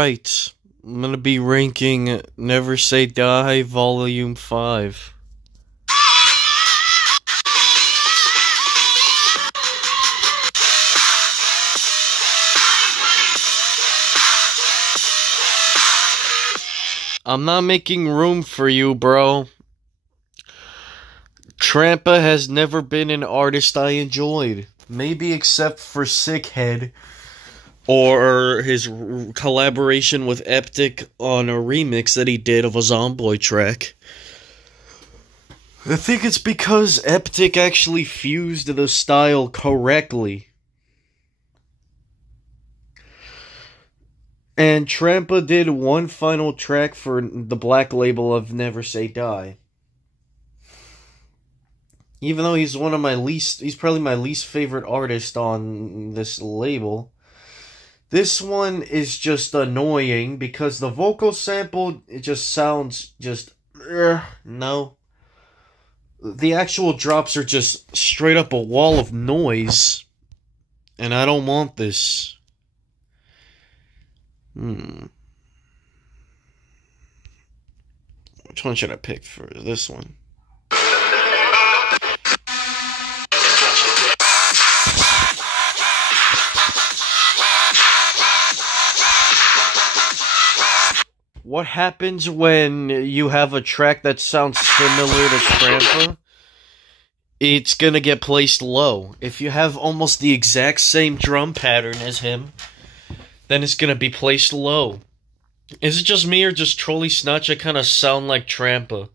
Right. I'm gonna be ranking Never Say Die Volume 5. I'm not making room for you, bro. Trampa has never been an artist I enjoyed. Maybe except for Sickhead. Or his collaboration with Eptic on a remix that he did of a Zomboid track. I think it's because Eptic actually fused the style correctly. And Trampa did one final track for the black label of Never Say Die. Even though he's probably my least favorite artist on this label. This one is just annoying because the vocal sample, it just sounds no. The actual drops are just straight up a wall of noise. And I don't want this. Which one should I pick for this one? What happens when you have a track that sounds similar to Trampa? It's gonna get placed low. If you have almost the exact same drum pattern as him, then it's gonna be placed low. Is it just me or does Trolley Snatcha kind of sound like Trampa?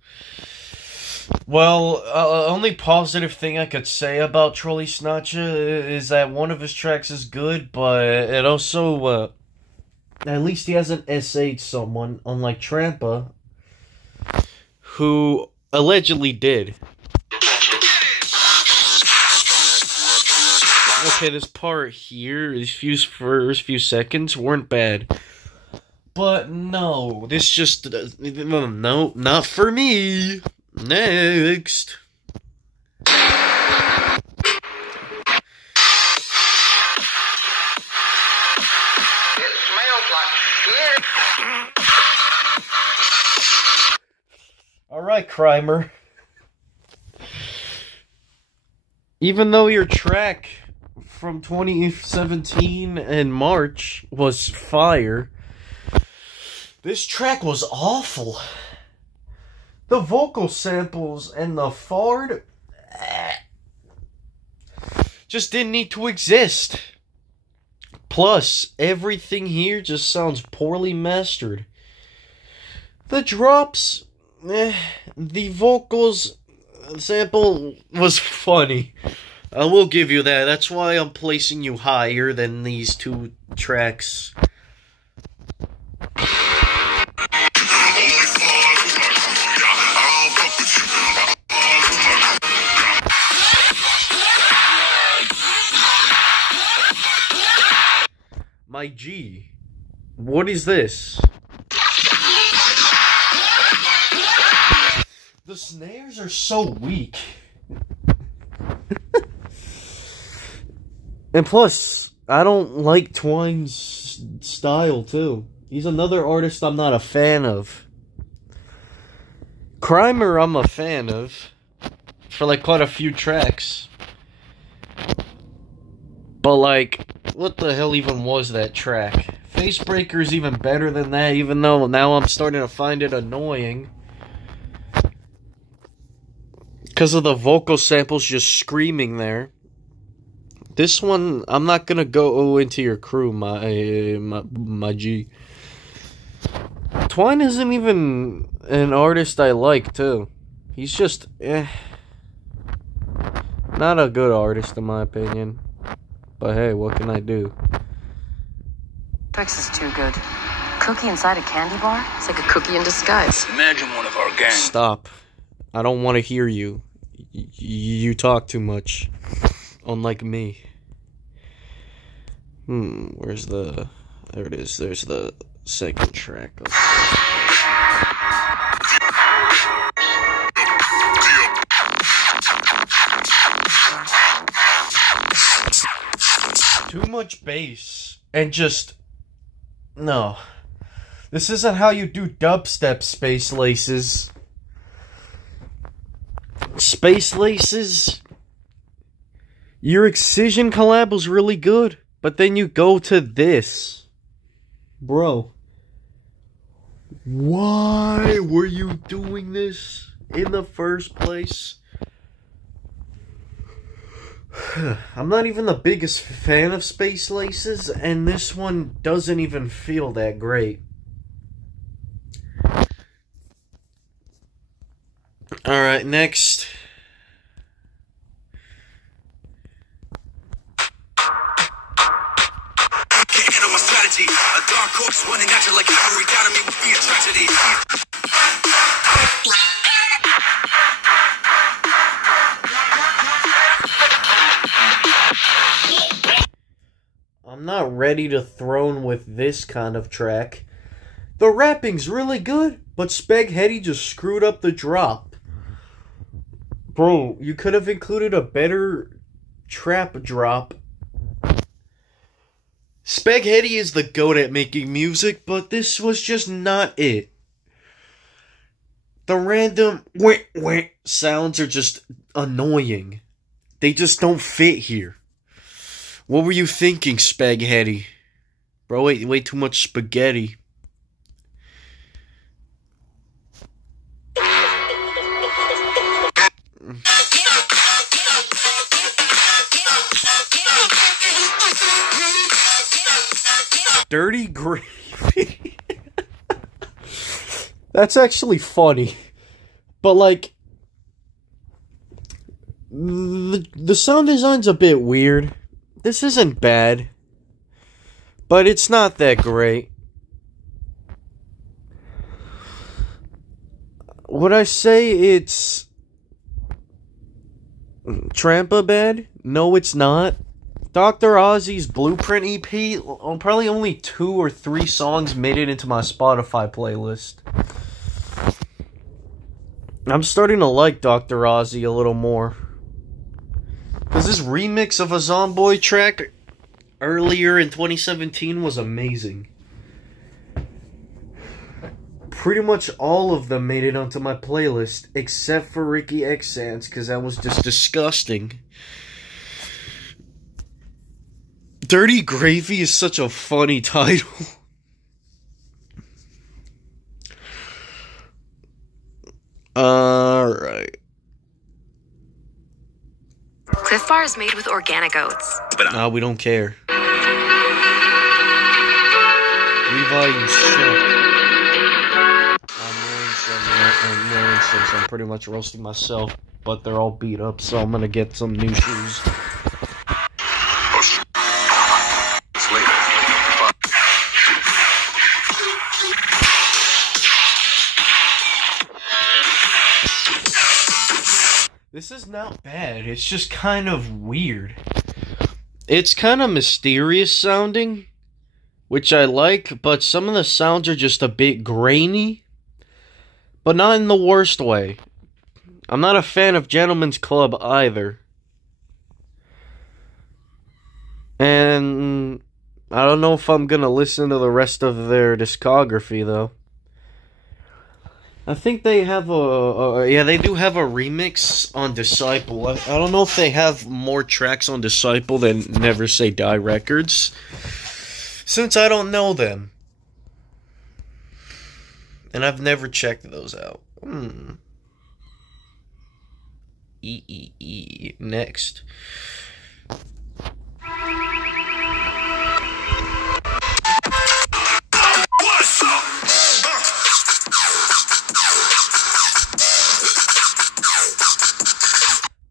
Well, only positive thing I could say about Trolley Snatcha is that one of his tracks is good, but it also, at least he hasn't SA'd someone, unlike Trampa, who allegedly did. Okay, this part here, these first few seconds weren't bad. But no, this just, no, not for me. Next. Alright, Crimer. Even though your track from 2017 in March was fire, this track was awful. The vocal samples and the fart just didn't need to exist. Plus, everything here just sounds poorly mastered. The drops, the vocals sample was funny. I will give you that. That's why I'm placing you higher than these two tracks. My G, what is this? The snares are so weak. And plus, I don't like Twine's style, too. He's another artist I'm not a fan of. Crimer I'm a fan of. For, like, quite a few tracks. But, like, what the hell even was that track? Facebreaker's even better than that, even though now I'm starting to find it annoying. Because of the vocal samples just screaming there. This one, I'm not gonna go into your crew, my G. Twine isn't even an artist I like, too. He's just, not a good artist, in my opinion. But hey, what can I do? Twix is too good. Cookie inside a candy bar? It's like a cookie in disguise. Imagine one of our gang. Stop. I don't want to hear you. You talk too much. Unlike me. Where's the... There it is. There's the second track. Too much bass. And just... No. This isn't how you do dubstep, Space Laces. Space Laces, your Excision collab was really good, but then you go to this. Bro, why were you doing this in the first place? I'm not even the biggest fan of Space Laces, and this one doesn't even feel that great. Alright, next. Can't handle my strategy. A dark corpse running at you like a hurry down on me would be a tragedy. I'm not ready to throne with this kind of track. The rapping's really good, but Spaghetti just screwed up the drop. Bro, you could have included a better trap drop. Spaghetti is the goat at making music, but this was just not it. The random wah sounds are just annoying. They just don't fit here. What were you thinking, Spaghetti? Bro, way too much spaghetti. Dirty Gravy. That's actually funny. But like the sound design's a bit weird. This isn't bad, but it's not that great. Would I say it's Trampa bad? No, it's not. Dr. Ozzy's Blueprint EP, probably only 2 or 3 songs made it into my Spotify playlist. I'm starting to like Dr. Ozzy a little more. Because this remix of a Zomboy track earlier in 2017 was amazing. Pretty much all of them made it onto my playlist, except for Ricky Xans, because that was just disgusting. Dirty Gravy is such a funny title. Alright. Cliff Bar is made with organic oats. No, we don't care. Levi, you suck. I'm wearing some, I'm pretty much roasting myself, but they're all beat up, so I'm gonna get some new shoes. This is not bad, it's just kind of weird. It's kind of mysterious sounding, which I like, but some of the sounds are just a bit grainy, but not in the worst way. I'm not a fan of Gentleman's Club either. And I don't know if I'm gonna listen to the rest of their discography, though. I think they have yeah, they do have a remix on Disciple. I don't know if they have more tracks on Disciple than Never Say Die Records, since I don't know them. And I've never checked those out. Next.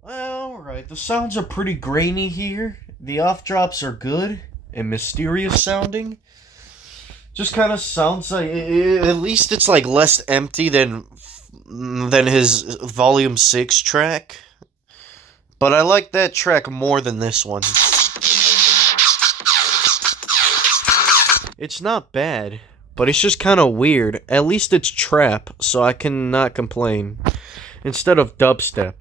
Alright, the sounds are pretty grainy here. The off drops are good and mysterious sounding. Just kind of sounds like, at least it's like less empty than his Volume 6 track. But I like that track more than this one. It's not bad, but it's just kind of weird. At least it's trap, so I cannot complain. Instead of dubstep.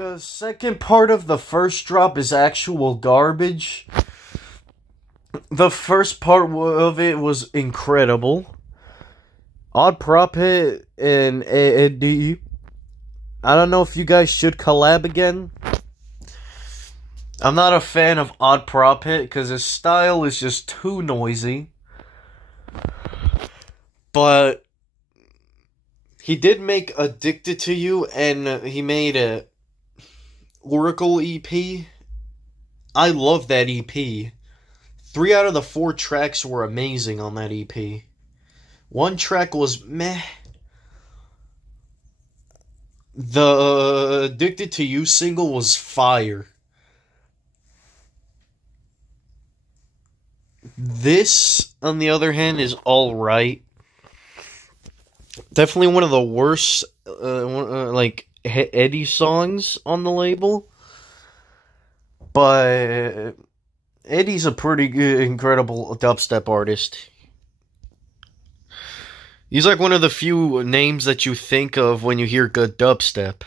The second part of the first drop is actual garbage. The first part of it was incredible. Odd Prop Hit and Eddie. I don't know if you guys should collab again. I'm not a fan of Odd Prop Hit because his style is just too noisy. But he did make Addicted to You, and he made a Oracle EP. I love that EP. 3 out of the 4 tracks were amazing on that EP. One track was meh. The Addicted to You single was fire. This, on the other hand, is alright. Definitely one of the worst, Eddie songs on the label. But Eddie's a pretty good, incredible dubstep artist. He's like one of the few names that you think of when you hear good dubstep.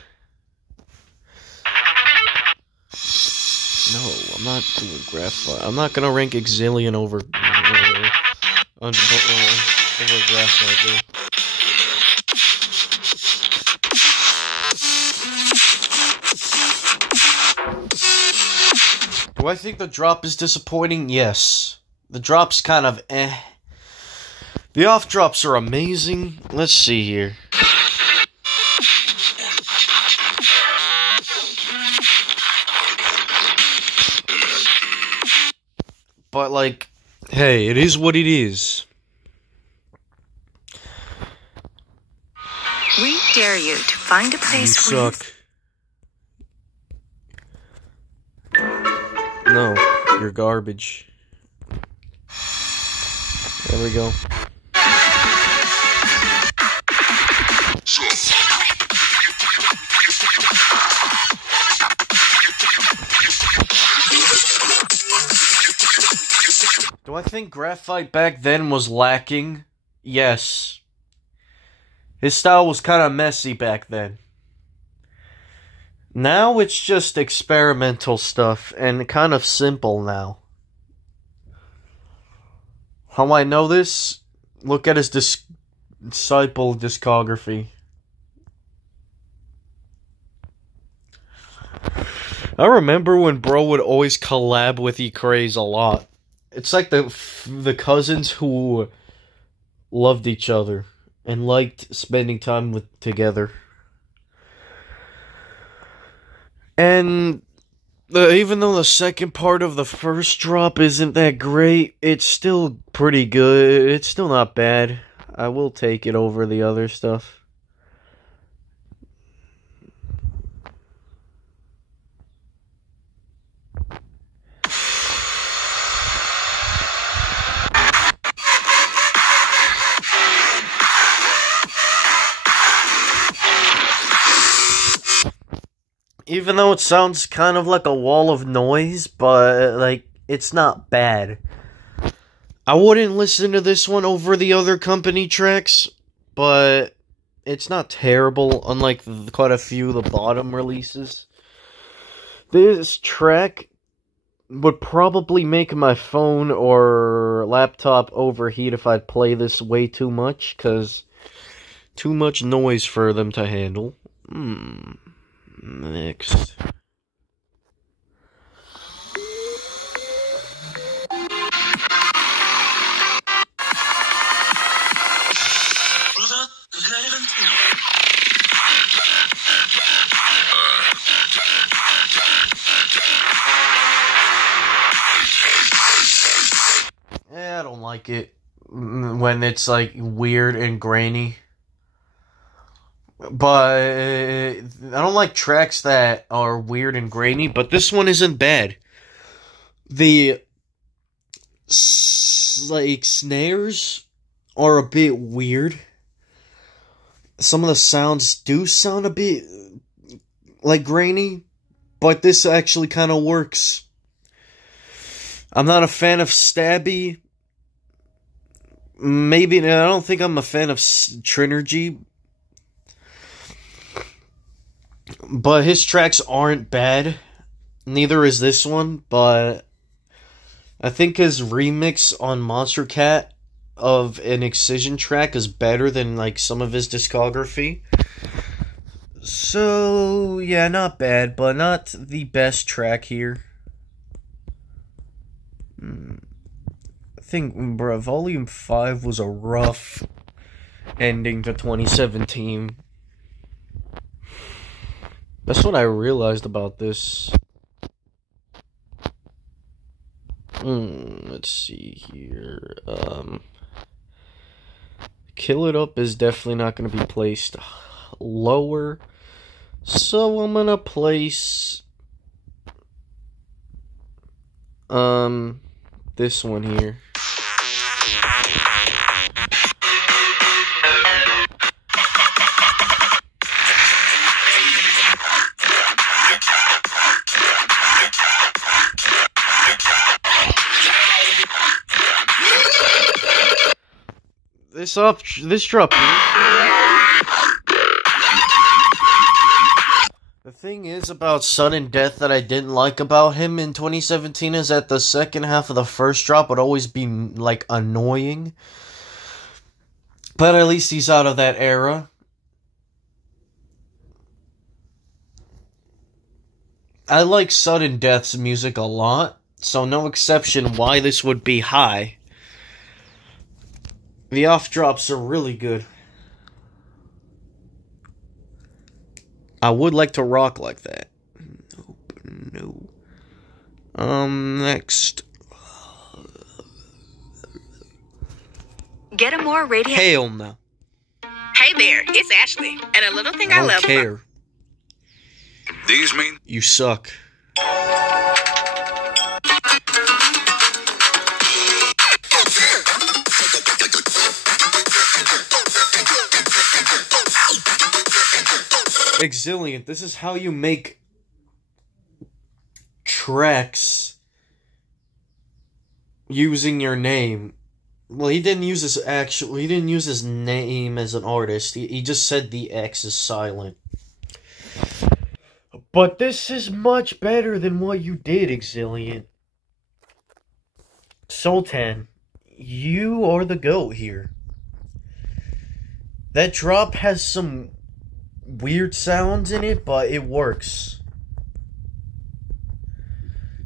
No, I'm not doing Graphite. I'm not gonna rank Exilion over Graphite, dude. Do I think the drop is disappointing? Yes. The drop's kind of eh. The off drops are amazing. Let's see here. But, like, hey, it is what it is. We dare you to find a place You where suck. No, you're garbage. There we go. Do I think Graphite back then was lacking? Yes. His style was kind of messy back then. Now it's just experimental stuff and kind of simple now. How I know this? Look at his Disciple discography. I remember when bro would always collab with E-Craze a lot. It's like the cousins who loved each other and liked spending time together. And even though the second part of the first drop isn't that great, it's still pretty good. It's still not bad. I will take it over the other stuff. Even though it sounds kind of like a wall of noise, but, like, it's not bad. I wouldn't listen to this one over the other company tracks, but it's not terrible, unlike quite a few of the bottom releases. This track would probably make my phone or laptop overheat if I'd play this way too much, because too much noise for them to handle. Next. Yeah, I don't like it when it's like weird and grainy. But I don't like tracks that are weird and grainy, but this one isn't bad. The like snares are a bit weird. Some of the sounds do sound a bit like grainy, but this actually kind of works. I'm not a fan of Stabby. Maybe, I don't think I'm a fan of Trinergy. But his tracks aren't bad. Neither is this one, but I think his remix on Monster Cat of an Excision track is better than like some of his discography. So, yeah, not bad, but not the best track here. I think, bruh, Volume 5 was a rough ending to 2017. That's what I realized about this. Let's see here. Kill It Up is definitely not going to be placed lower. So I'm going to place this one here. This drop here. The thing is about Sudden Death that I didn't like about him in 2017 is that the second half of the first drop would always be, like, annoying. But at least he's out of that era. I like Sudden Death's music a lot, so no exception why this would be high. The off drops are really good. I would like to rock like that. Nope, no. Next. Get a more radiant. Hell no. Hey there, it's Ashley, and a little thing I I love don't care. These mean You suck. Exilient, this is how you make tracks using your name. Well, he didn't use his name as an artist. He just said the X is silent. But this is much better than what you did, Exilient. Sultan, you are the GOAT here. That drop has some weird sounds in it, but it works.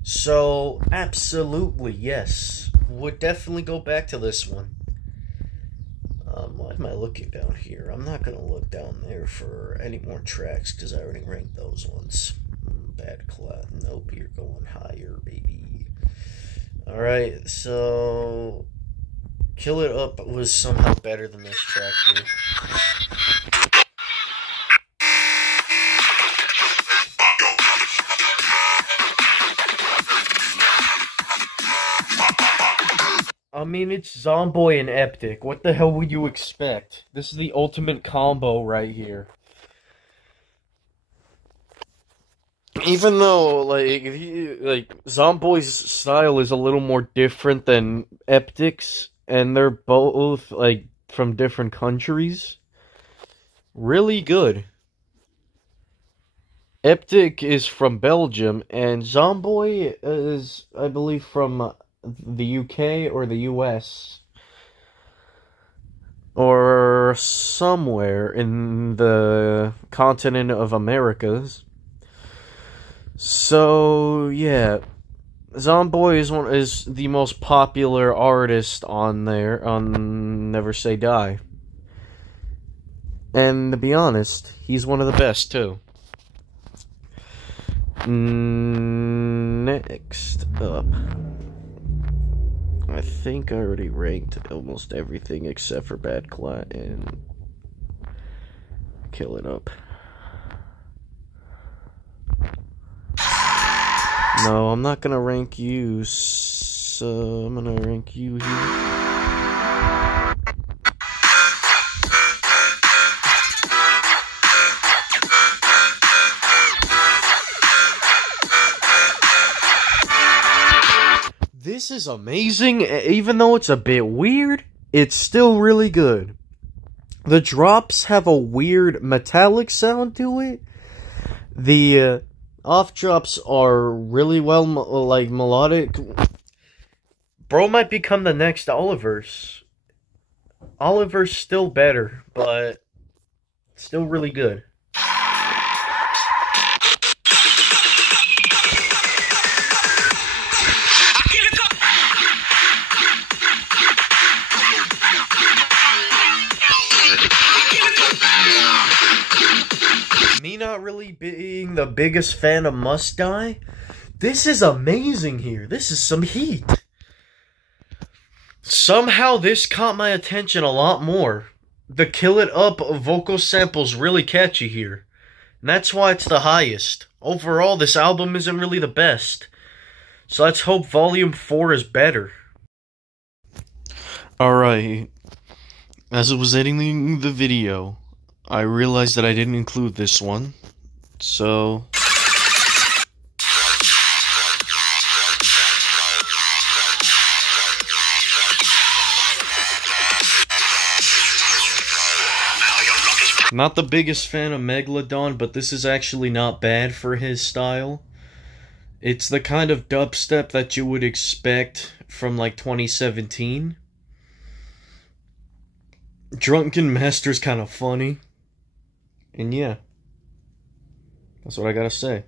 So, absolutely, yes. Would definitely go back to this one. Why am I looking down here? I'm not gonna look down there for any more tracks, because I already ranked those ones. Bad Clat. Nope, you're going higher, baby. Alright, so Kill It Up was somehow better than this track here. I mean, it's Zomboy and Eptic. What the hell would you expect? This is the ultimate combo right here. Even though, like, Zomboy's style is a little more different than Eptic's, and they're both, like, from different countries. Really good. Eptic is from Belgium, and Zomboy is, I believe, from the UK or the US. Or somewhere in the continent of Americas. So, yeah. Zomboy is the most popular artist on there, on Never Say Die. And to be honest, he's one of the best, too. Next up. I think I already ranked almost everything except for Bad Clat and Kill It Up. No, I'm not gonna rank you, so I'm gonna rank you here. This is amazing. Even though it's a bit weird, it's still really good. The drops have a weird metallic sound to it The off drops are really well, like, melodic. Bro might become the next Oliver's. Oliver's still better, but still really good. Me not really being the biggest fan of Must Die, this is amazing here. This is some heat. Somehow this caught my attention a lot more. The Kill It Up vocal sample's really catchy here. And that's why it's the highest. Overall, this album isn't really the best. So let's hope Volume 4 is better. Alright. As I was editing the video, I realized that I didn't include this one. So... Not the biggest fan of Megalodon, but this is actually not bad for his style. It's the kind of dubstep that you would expect from, like, 2017. Drunken Master's kind of funny. And yeah, that's what I gotta say.